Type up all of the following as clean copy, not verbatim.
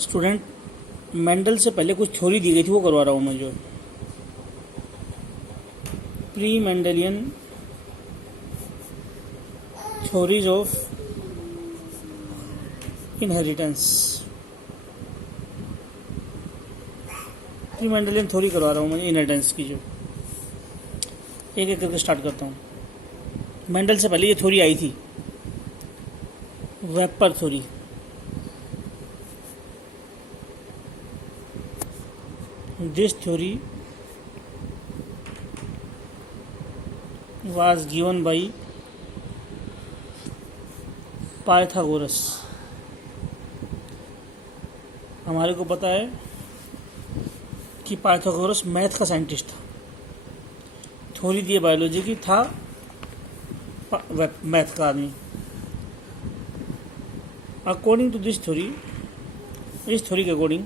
Student, Mendel से पहले कुछ थ्योरी दी गई थी, वो करवा रहा हूँ मैं। जो pre Mendelian theories of inheritance, pre Mendelian theory करवा रहा हूँ मैं इनहेरिटेंस की। जो एक एक करके स्टार्ट करता हूँ। मेंडल से पहले ये थ्योरी आई थी, vapour theory. This theory was given by Pythagoras. हमारे को पता है कि पाइथागोरस मैथ का साइंटिस्ट था। थ्योरी दी बायोलॉजी की, था मैथ का आदमी। अकॉर्डिंग टू दिस थ्योरी, इस थ्योरी के अकॉर्डिंग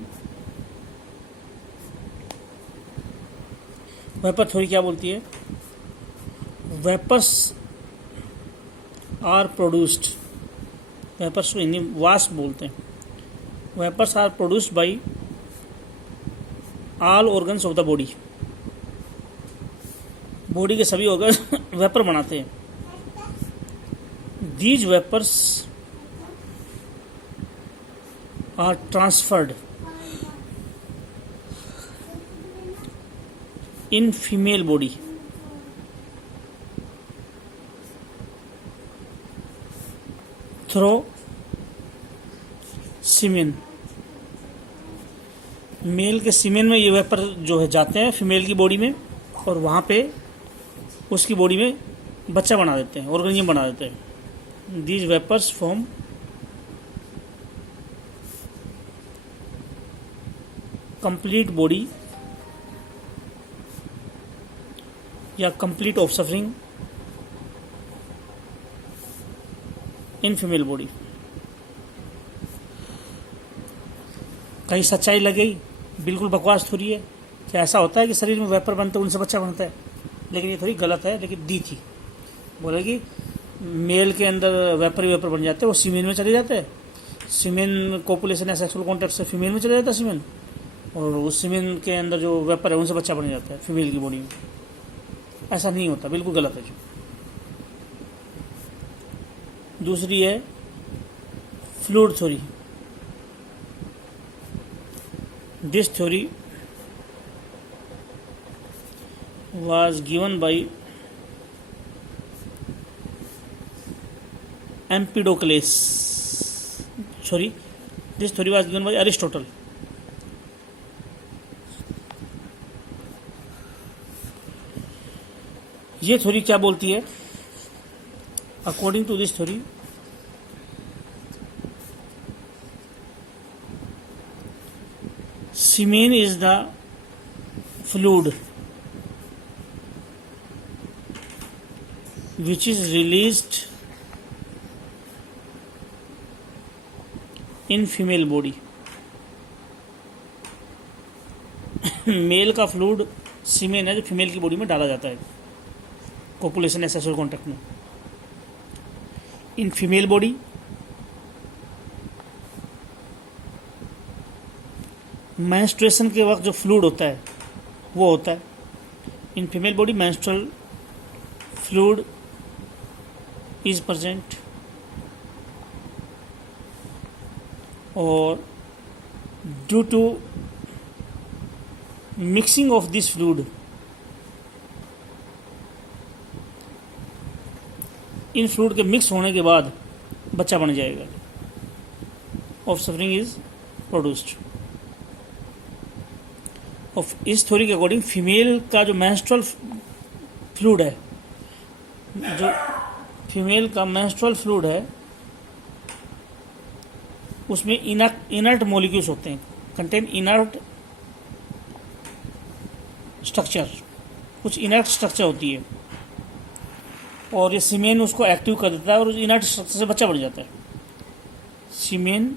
वेपर थ्योरी क्या बोलती है? वेपर्स आर प्रोड्यूस्ड, वेपर्स को हिंदी वास्प बोलते हैं। Vapours are produced by all organs of the body. Body के सभी ऑर्गन वेपर बनाते हैं। These vapours are transferred in female body through semen. Male के सीमेन में ये वेपर जो है जाते हैं फीमेल की बॉडी में, और वहाँ पे उसकी बॉडी में बच्चा बना देते हैं, ऑर्गेनिज्म बना देते हैं। These vapours form complete body या complete of suffering in female body. कहीं सच्चाई लगेगी, बिल्कुल बकवास थ्योरी है। क्या ऐसा होता है कि शरीर में वेपर बनते हैं, उनसे बच्चा बनता है? लेकिन ये थोड़ी गलत है, लेकिन दी थी। बोले कि मेल के अंदर वेपर ही वेपर बन जाते हैं, वो सीमेन में चले जाते हैं। सीमेन कोपुलेशन या सेक्सुअल कॉन्टैक्ट से फीमेल में चले जाता है सीमेन, और उस सीमेन के अंदर जो वेपर है उनसे बच्चा बन जाता है फीमेल की बॉडी में। ऐसा नहीं होता, बिल्कुल गलत है। जो दूसरी है fluid theory. This theory was given by Empedocles. Sorry, this theory was given by Aristotle. ये थ्योरी क्या बोलती है? According to this theory, semen is the fluid which is released in female body. Male का fluid semen है जो female की body में डाला जाता है कोपुलेशन या सेक्सुअल कॉन्टैक्ट में। इन फीमेल बॉडी मेंस्ट्रुएशन के वक्त जो फ्लूइड होता है वो होता है। इन female body menstrual fluid is present, or due to mixing of this fluid, in fluid के मिक्स होने के बाद बच्चा बन जाएगा। Of suffering is produced. Of इस थ्योरी के अकॉर्डिंग फीमेल का जो मेंस्ट्रुअल फ्लूइड है, जो फीमेल का मेंस्ट्रुअल फ्लूइड है, उसमें इनर्ट मॉलिक्यूल्स होते हैं, कंटेन इनर्ट स्ट्रक्चर, कुछ इनर्ट स्ट्रक्चर होती है, और ये सीमेन उसको एक्टिव कर देता है और इनर्ट स्ट्रक्चर से बच्चा बन जाता है। सीमेन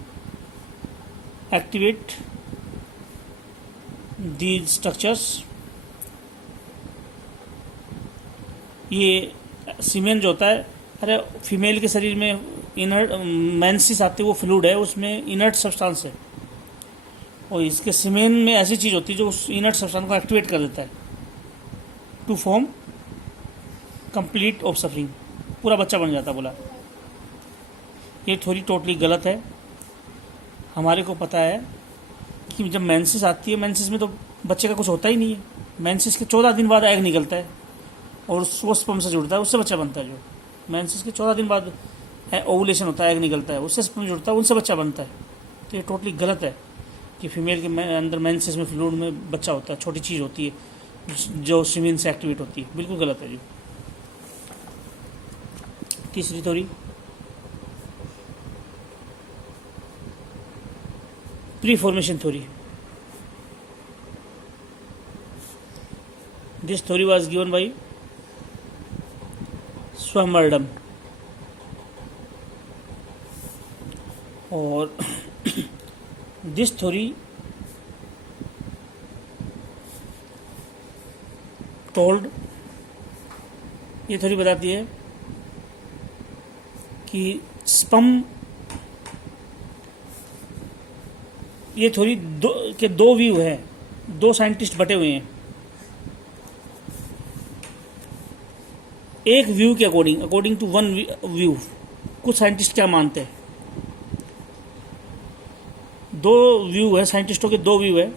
एक्टिवेट दीज स्ट्रक्चर्स। ये सीमेन जो होता है, अरे फीमेल के शरीर में इनर्ट मेंसिस आती है, वो फ्लूइड है, उसमें इनर्ट सब्सटेंस है, और इसके सीमेन में ऐसी चीज़ होती है जो उस इनर्ट सब्सटेंस को एक्टिवेट कर देता है to form complete of suffering, पूरा बच्चा बन जाता। बोला ये थोड़ी टोटली गलत है। हमारे को पता है कि जब मेंसेस आती है, मेंसेस में तो बच्चे का कुछ होता ही नहीं है। मेंसेस के 14 दिन बाद एग निकलता है और वो स्पर्म से जुड़ता है, उससे बच्चा बनता है। जो मेंसेस के 14 दिन बाद ओवुलेशन होता है, एग निकलता है, उससे स्पर्म जुड़ता है, उनसे बच्चा बनता है। तो ये टोटली गलत है कि फीमेल के अंदर मेंसेस में फ्लूइड में बच्चा होता है, छोटी चीज़ होती है जो सीमेन से एक्टिवेट होती है। बिल्कुल गलत है जी। तीसरी theory, preformation theory. This theory was given by Swammerdam और दिस थ्योरी टोल्ड, ये थ्योरी बताती है कि स्पर्म, ये थ्योरी दो व्यू है, दो साइंटिस्ट बटे हुए हैं। एक व्यू के अकॉर्डिंग टू वन व्यू, कुछ साइंटिस्ट क्या मानते हैं। दो व्यू है, साइंटिस्टों के दो व्यू है।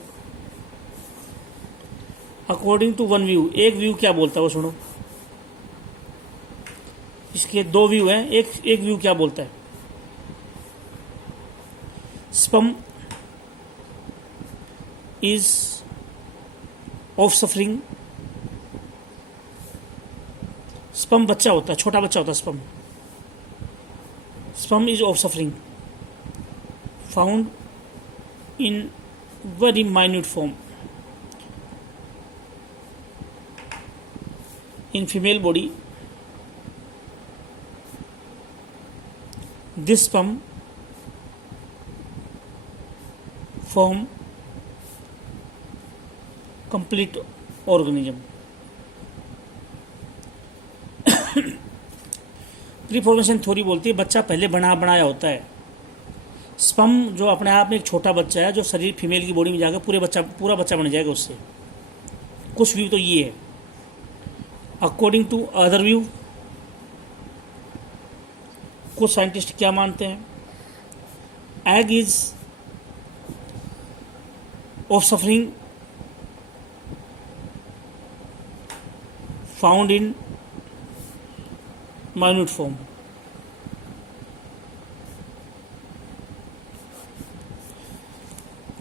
अकॉर्डिंग टू वन व्यू, एक व्यू क्या बोलता है वो सुनो। इसके दो व्यू हैं, एक व्यू क्या बोलता है। Sperm is of suffering, sperm बच्चा होता है, छोटा बच्चा होता है sperm. Sperm is of suffering found in very minute form in female body. This sperm form complete organism. Pre formation theory बोलती है बच्चा पहले बना बनाया होता है। स्पर्म जो अपने आप में एक छोटा बच्चा है, जो शरीर फीमेल की बॉडी में जाकर पूरा बच्चा बन जाएगा उससे। कुछ व्यू तो ये है। अकॉर्डिंग टू अदर व्यू, कुछ साइंटिस्ट क्या मानते हैं, egg is of suffering found in minute form.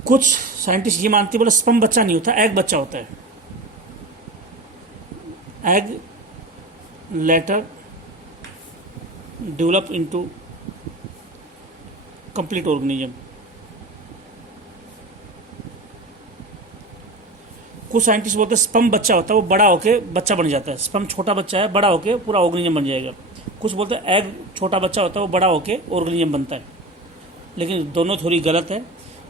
कुछ साइंटिस्ट ये मानते हैं बोले स्पर्म बच्चा नहीं होता, एग बच्चा होता है। Egg later develop into complete organism. कुछ साइंटिस्ट बोलते हैं स्पर्म बच्चा होता है, वो बड़ा होके बच्चा बन जाता है। स्पर्म छोटा बच्चा है, बड़ा होके पूरा ऑर्गेनिज्म बन जाएगा। कुछ बोलते हैं एग छोटा बच्चा होता है, वो बड़ा होके ऑर्गेनिज्म बनता है। लेकिन दोनों थ्योरी गलत है।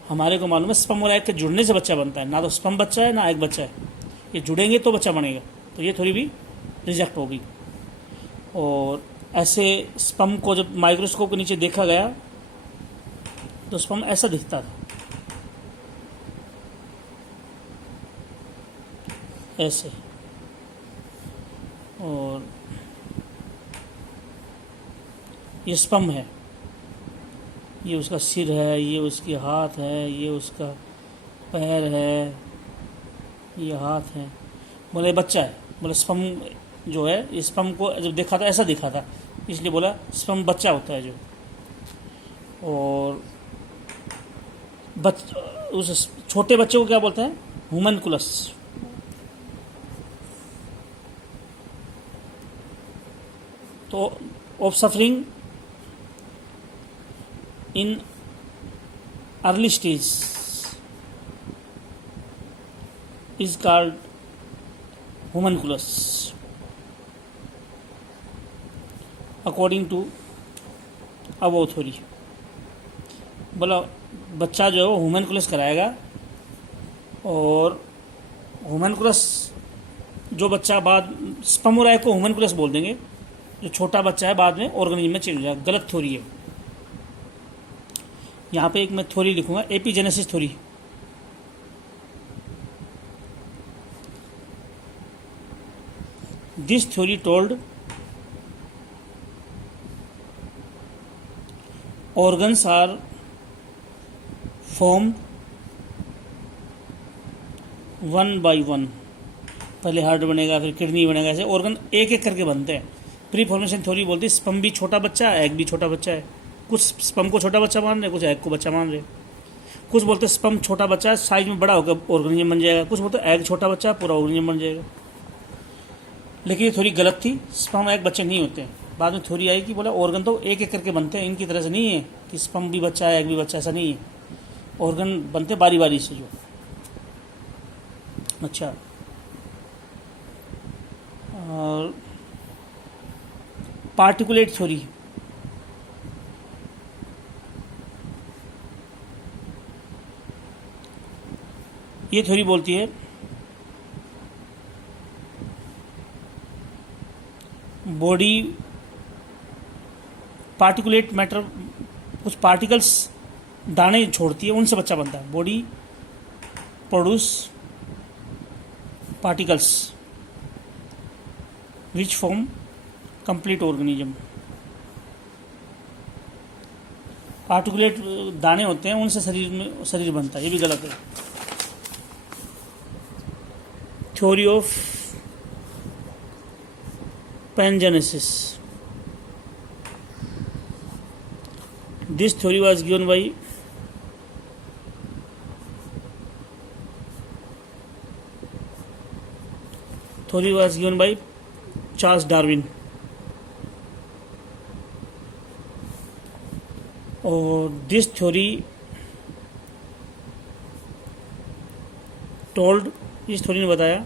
हमारे को मालूम है स्पर्म और एग के जुड़ने से बच्चा बनता है, ना तो स्पर्म बच्चा है ना एग बच्चा है। ये जुड़ेंगे तो बच्चा बनेगा। तो ये थ्योरी भी रिजेक्ट होगी। और ऐसे स्पर्म को जब माइक्रोस्कोप के नीचे देखा गया तो स्पर्म ऐसा दिखता था, ऐसे। और ये स्पर्म है, ये उसका सिर है, ये उसके हाथ है, ये उसका पैर है, ये हाथ है। बोले बच्चा है, बोले स्पर्म जो है, स्पर्म को जब देखा था ऐसा दिखा था, इसलिए बोला स्पर्म बच्चा होता है जो। और उस छोटे बच्चे को क्या बोलते हैं, ह्यूमनकुलस। तो offspring in early stage is called homunculus according to above theory. बोला बच्चा जो है वो ह्यूमनकुलस कराएगा। और ह्यूमनकुलस जो बच्चा बाद स्पर्म और एग को ह्यूमनकुलस बोल देंगे, जो छोटा बच्चा है बाद में ऑर्गेनिज्म में चेंज हो जाएगा। गलत थ्योरी है। यहाँ पे एक मैं थ्योरी लिखूंगा, epigenesis theory. This theory told organs are formed one by one. पहले हार्ट बनेगा, फिर किडनी बनेगा, ऐसे ऑर्गन एक एक करके बनते हैं। प्री फॉर्मेशन थ्योरी बोलती है स्पर्म भी छोटा बच्चा है, एग भी छोटा बच्चा है। कुछ स्पर्म को छोटा बच्चा मान रहे, कुछ एग को बच्चा मान रहे। कुछ बोलते हैं स्पर्म छोटा बच्चा है, साइज में बड़ा होकर ऑर्गेनिज्म बन जाएगा। कुछ बोलते हैं एग छोटा बच्चा है, पूरा ऑर्गेनिज्म बन जाएगा। लेकिन ये थ्योरी गलत थी, स्पर्म एग बच्चे नहीं होते हैं। बाद में थ्योरी आई कि बोला ऑर्गन तो एक एक करके बनते हैं, इनकी तरह से नहीं है कि स्पर्म भी बच्चा है एग भी बच्चा, ऐसा नहीं है। ऑर्गन बनते बारी बारी से जो। अच्छा, और पार्टिकुलेट थ्योरी, ये थ्योरी बोलती है बॉडी पार्टिकुलेट मैटर, कुछ पार्टिकल्स दाने छोड़ती है, उनसे बच्चा बनता है। Body produce particles which form complete organism. Particulate दाने होते हैं, उनसे शरीर बनता है, ये भी गलत है। Theory of pangenesis, this theory was given by Charles Darwin. और दिस थ्योरी टोल्ड, इस थ्योरी ने बताया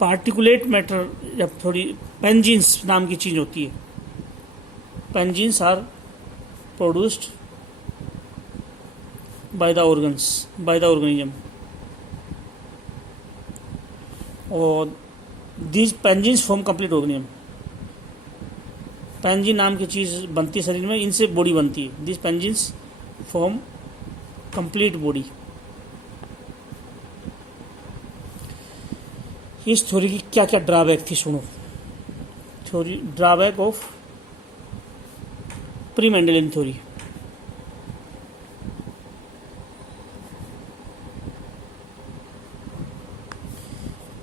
पार्टिकुलेट मैटर, जब थोड़ी पेंजीन्स नाम की चीज होती है, pangenes are produced by the organism. और these pangenes form complete organism. Pangene नाम की चीज बनती है शरीर में, इनसे बॉडी बनती है। These pangenes form complete body. इस थ्योरी की क्या क्या ड्रॉबैक थी सुनो। Theory drawback of pre mendelian theory.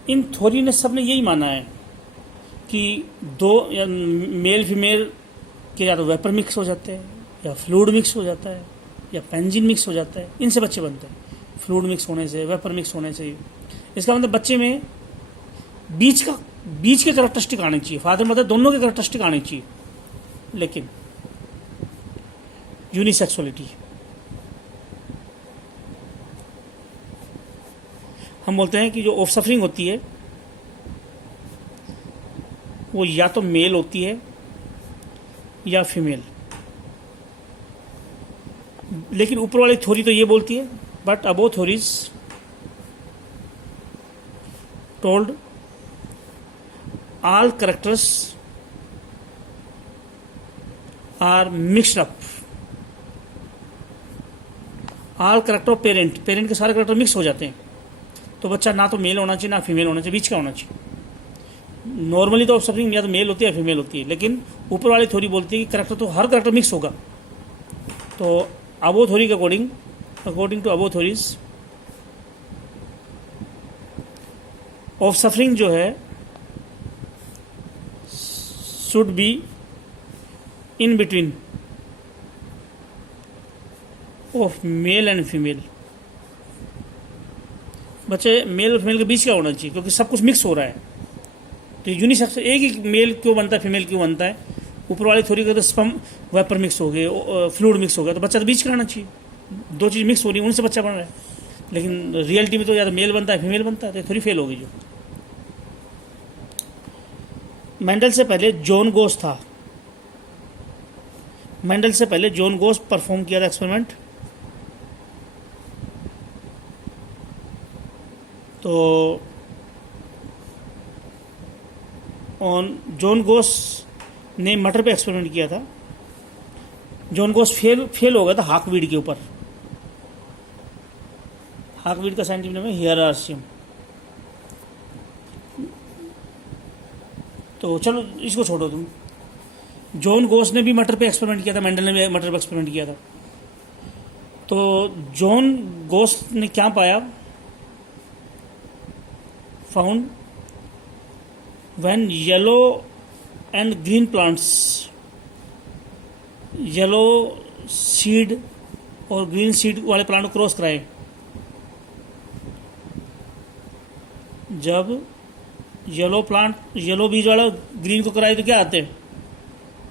इन थ्योरी ने सबने यही माना है कि दो या मेल फीमेल के या तो वेपर मिक्स हो जाते हैं, या फ्लूइड मिक्स हो जाता है, या पेंजिन मिक्स हो जाता है, इनसे बच्चे बनते हैं। फ्लूइड मिक्स होने से, वेपर मिक्स होने से। इसका मतलब बच्चे में बीच के कैरेक्टरिस्टिक आने चाहिए, फादर मदर दोनों के कैरेक्टरिस्टिक आने चाहिए। लेकिन यूनिसेक्सुअलिटी, हम बोलते हैं कि जो ऑफ सफरिंग होती है वो या तो मेल होती है या फीमेल। लेकिन ऊपर वाली थ्योरी तो ये बोलती है, but above theories told all characters are mixed up। all character of parent के सारे करेक्टर मिक्स हो जाते हैं, तो बच्चा ना तो मेल होना चाहिए ना फीमेल होना चाहिए, बीच का होना चाहिए। नॉर्मली तो सफरिंग या तो मेल होती है या फीमेल होती है, लेकिन ऊपर वाली थ्योरी बोलती है कि करेक्टर तो हर करेक्टर मिक्स होगा। तो अबोव थ्योरी के according to above theories of suffering जो है should be in between of male and female। बच्चे मेल और फीमेल के बीच का होना चाहिए, क्योंकि सब कुछ मिक्स हो रहा है। तो यूनिसेक्स एक ही मेल क्यों बनता है, फीमेल क्यों बनता है? ऊपर वाली थ्योरी का तो स्पर्म वेपर मिक्स हो गए, फ्लूइड मिक्स हो गया, तो बच्चा तो बीच का आना चाहिए। दो चीज़ मिक्स हो रही है, उनसे बच्चा बन रहा है। लेकिन रियलिटी में तो या तो मेल बनता है फीमेल बनता है, तो थ्योरी फेल हो गई। जो मेंडल से पहले जॉन गोस था, मेंडल से पहले जॉन गोस परफॉर्म किया था एक्सपेरिमेंट। तो जॉन गोस ने मटर पे एक्सपेरिमेंट किया था। जॉन गोस फेल हो गया था हाकवीड के ऊपर। हाकवीड का साइंटिफिक नेम है हियरासियम। तो चलो इसको छोड़ो तुम। जॉन गोस ने भी मटर पे एक्सपेरिमेंट किया था, मेंडल ने भी मटर पे एक्सपेरिमेंट किया था। तो जॉन गोस ने क्या पाया, found when yellow and green plants, yellow seed और ग्रीन सीड वाले प्लांट को क्रॉस कराए, जब येलो प्लांट येलो बीज वाला ग्रीन को कराए तो क्या आते हैं,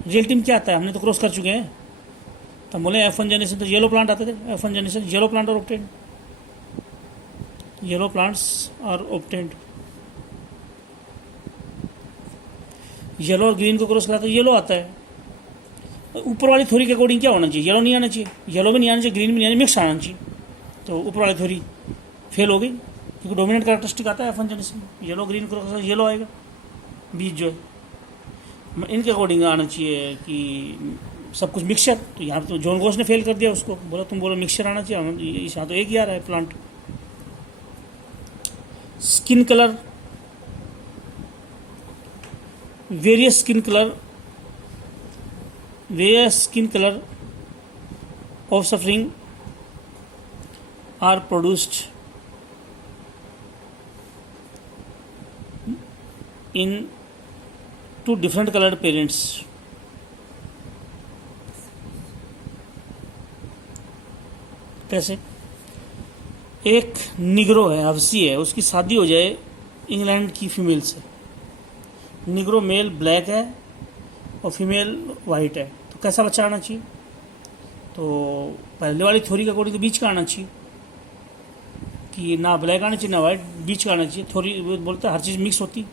रिजल्ट में क्या आता है, हमने तो क्रॉस कर चुके हैं। तो बोले F1 जनरेशन, तो येलो प्लांट आते थे, F1 जनरेशन येलो प्लांट और obtained, yellow plants are obtained. Yellow और ग्रीन को क्रॉस कराते तो येलो आता है। ऊपर वाली थ्योरी के अकॉर्डिंग क्या होना चाहिए, येलो नहीं आना चाहिए, येलो भी नहीं आना चाहिए, ग्रीन भी नहीं आना चाहिए, मिक्स आना चाहिए। तो ऊपर वाली थ्योरी फेल हो गई, क्योंकि डोमिनेंट कैरेक्टरिस्टिक आता है F1 जनरेशन में, येलो ग्रीन क्रॉस येलो आएगा बीज जो है। इनके अकॉर्डिंग आना चाहिए कि सब कुछ मिक्सचर। तो यहाँ तो जॉन गोस ने फेल कर दिया उसको, बोला तुम बोलो मिक्सचर आना चाहिए, इस यहाँ तो एक ही आ रहा है plant. Skin colour, various skin colour of suffering are produced in two different colored parents. कैसे, एक निग्रो है, हबसी है, उसकी शादी हो जाए इंग्लैंड की फीमेल से, निग्रो मेल ब्लैक है और फीमेल वाइट है, तो कैसा बच्चा आना चाहिए, तो पहले वाली थ्योरी के अकॉर्डिंग तो बीच का आना चाहिए, कि ना ब्लैक आना चाहिए ना वाइट, बीच का आना चाहिए। थ्योरी बोलता है हर चीज़ मिक्स होती,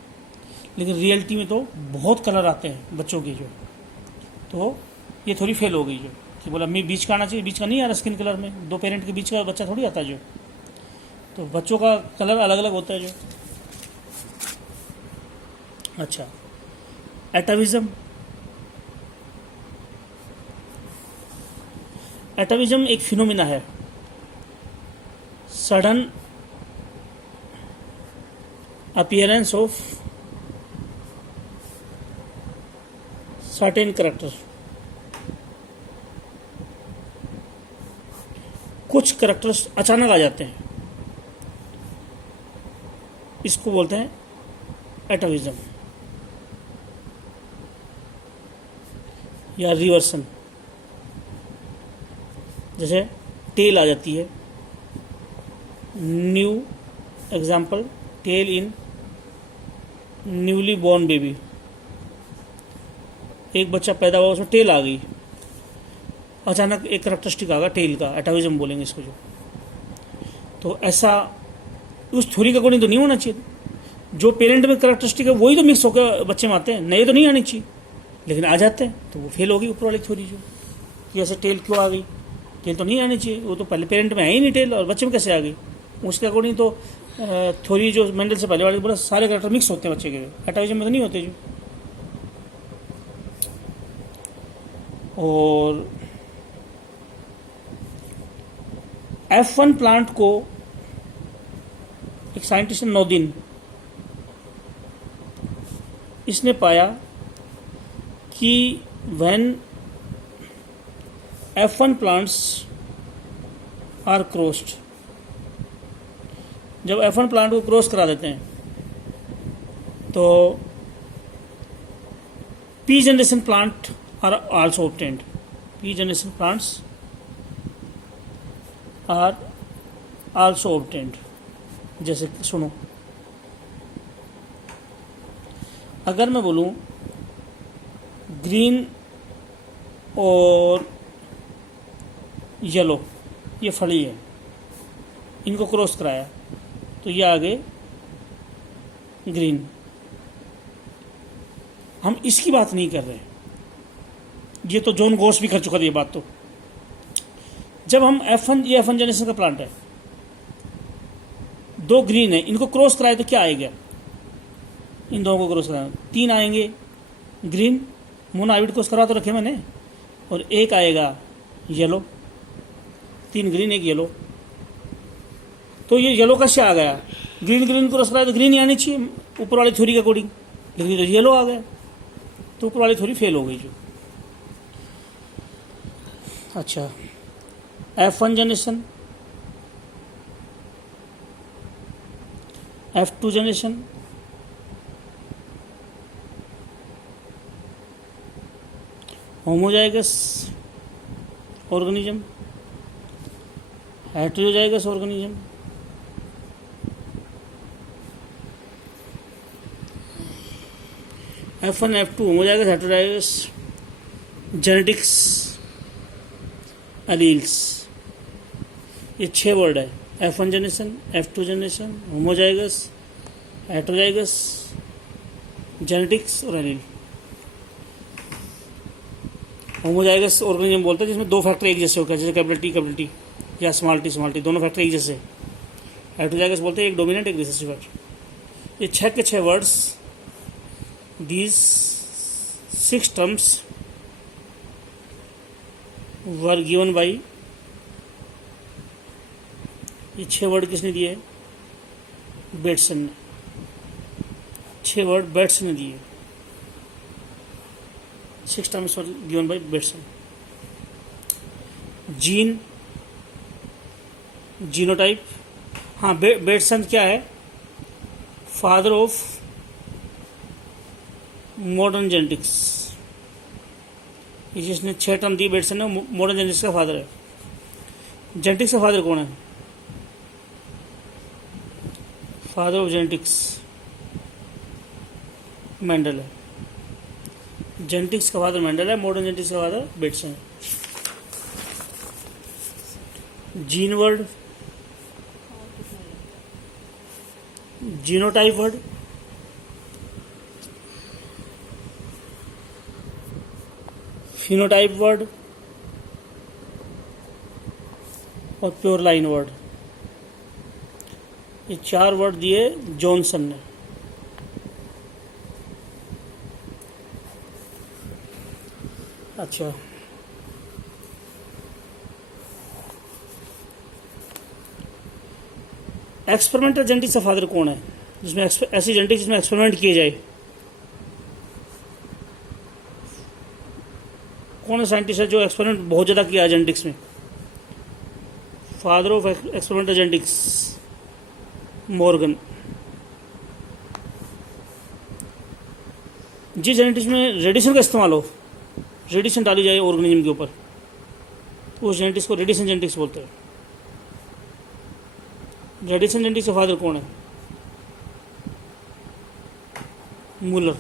लेकिन रियलिटी में तो बहुत कलर आते हैं बच्चों के जो, तो ये थ्योरी फेल हो गई जो, कि बोला मैं बीच का आना चाहिए, बीच का नहीं आ रहा स्किन कलर में, दो पेरेंट के बीच का बच्चा थोड़ी आता है जो, तो बच्चों का कलर अलग अलग होता है जो। अच्छा, एटाविज्म, एटाविज्म एक फिनोमिना है, sudden appearance of certain character, कुछ करेक्टर्स अचानक आ जाते हैं, इसको बोलते हैं एटाविज्म या रिवर्सन। जैसे टेल आ जाती है, न्यू एग्जाम्पल, टेल इन न्यूली बॉर्न बेबी, एक बच्चा पैदा हुआ उसमें टेल आ गई, अचानक एक करेक्टरिस्टिक आ गया टेल का, एटाविज्म बोलेंगे इसको जो। तो ऐसा उस थ्योरी का अकॉर्डिंग तो नहीं होना चाहिए, जो पेरेंट में करेक्टरिस्टिक है वही तो मिक्स होकर बच्चे में आते हैं, नए तो नहीं आने चाहिए, लेकिन आ जाते हैं, तो वो फेल हो गई ऊपर वाली थ्योरी जो, कि ऐसे टेल क्यों आ गई, टेल तो नहीं आनी चाहिए, वो तो पहले पेरेंट में है ही नहीं टेल, और बच्चे में कैसे आ गई। उसके अकॉर्डिंग तो थ्योरी जो मेंडल से पहले वाली बोला सारे करेक्टर मिक्स होते हैं बच्चे के, एटाविज्म में तो नहीं होते जो। और F1 प्लांट को एक साइंटिस्ट नोदिन, इसने पाया कि when F1 plants are crossed, जब F1 प्लांट को क्रॉस करा देते हैं तो P generation plant are also obtained, P generation plants are also obtained. जैसे सुनो, अगर मैं बोलूं ग्रीन और येलो ये फली है, इनको क्रॉस कराया तो ये आगे ग्रीन, हम इसकी बात नहीं कर रहे, ये तो जॉन गोस भी कर चुका था ये बात। तो जब हम F1, ये F1 जनरेशन का प्लांट है, दो ग्रीन है, इनको क्रॉस कराए तो क्या आएगा, इन दोनों को क्रॉस कराए तीन आएंगे ग्रीन, मोनोहाइब्रिड क्रॉस करा तो रखे मैंने, और एक आएगा येलो, तीन ग्रीन एक येलो। तो ये येलो कैसे आ गया, ग्रीन ग्रीन क्रॉस कराए तो ग्रीन ही आनी चाहिए ऊपर वाली थ्योरी के अकॉर्डिंग, लेकिन ये तो येलो आ गया, तो ऊपर वाली थोड़ी फेल हो गई जो। अच्छा, F1 generation, F2 generation, homozygous organism, heterozygous organism, F1 F2 homozygous heterozygous, genetics, alleles, ये 6 वर्ड है। F1 generation, F2 generation, homozygous, heterozygous, genetics और एलील। होमोजाइगस ऑर्गेनिज्म बोलते हैं जिसमें 2 फैक्टर एक जैसे होते हैं, जैसे कैपिटल टी या स्मॉल टी दोनों फैक्टर एक जैसे। हेटेरोजाइगस बोलते हैं एक डोमिनेंट एक रिसेसिव फैक्टर। ये 6 के 6 words, these 6 terms were given by, ये 6 वर्ड किसने दिए? बेटसन ने। 6 वर्ड बेटसन ने दिए। 6 terms were given by Bateson. Gene, genotype, हाँ बेटसन क्या है? Father of modern genetics. जिसने 6 टर्म दी बेटसन ने, मॉडर्न जेनेटिक्स का फादर है। जेनेटिक्स का फादर कौन है? फादर ऑफ जेनेटिक्स मेंडल है। जेनेटिक्स का फादर मेंडल है, मॉडर्न जेनेटिक्स का फादर बेटसन है। Gene word, genotype word, phenotype word और प्योर लाइन वर्ड। ये 4 वर्ड दिए जॉनसन ने। अच्छा, एक्सपेरिमेंटल जेनेटिक्स का फादर कौन है? जिसमें ऐसी जेनेटिक्स जिसमें एक्सपेरिमेंट किए जाए, कौन सा साइंटिस्ट है जो एक्सपेरिमेंट बहुत ज़्यादा किया है जेनेटिक्स में? Father of experimental genetics Morgan. जिस जेनेटिक्स में रेडिएशन का इस्तेमाल हो, रेडिएशन डाली जाए ऑर्गेनिज्म के ऊपर, उस जेनेटिक्स को रेडिएशन जेनेटिक्स बोलते हैं। रेडिएशन जेनेटिक्स का फादर कौन है? मूलर।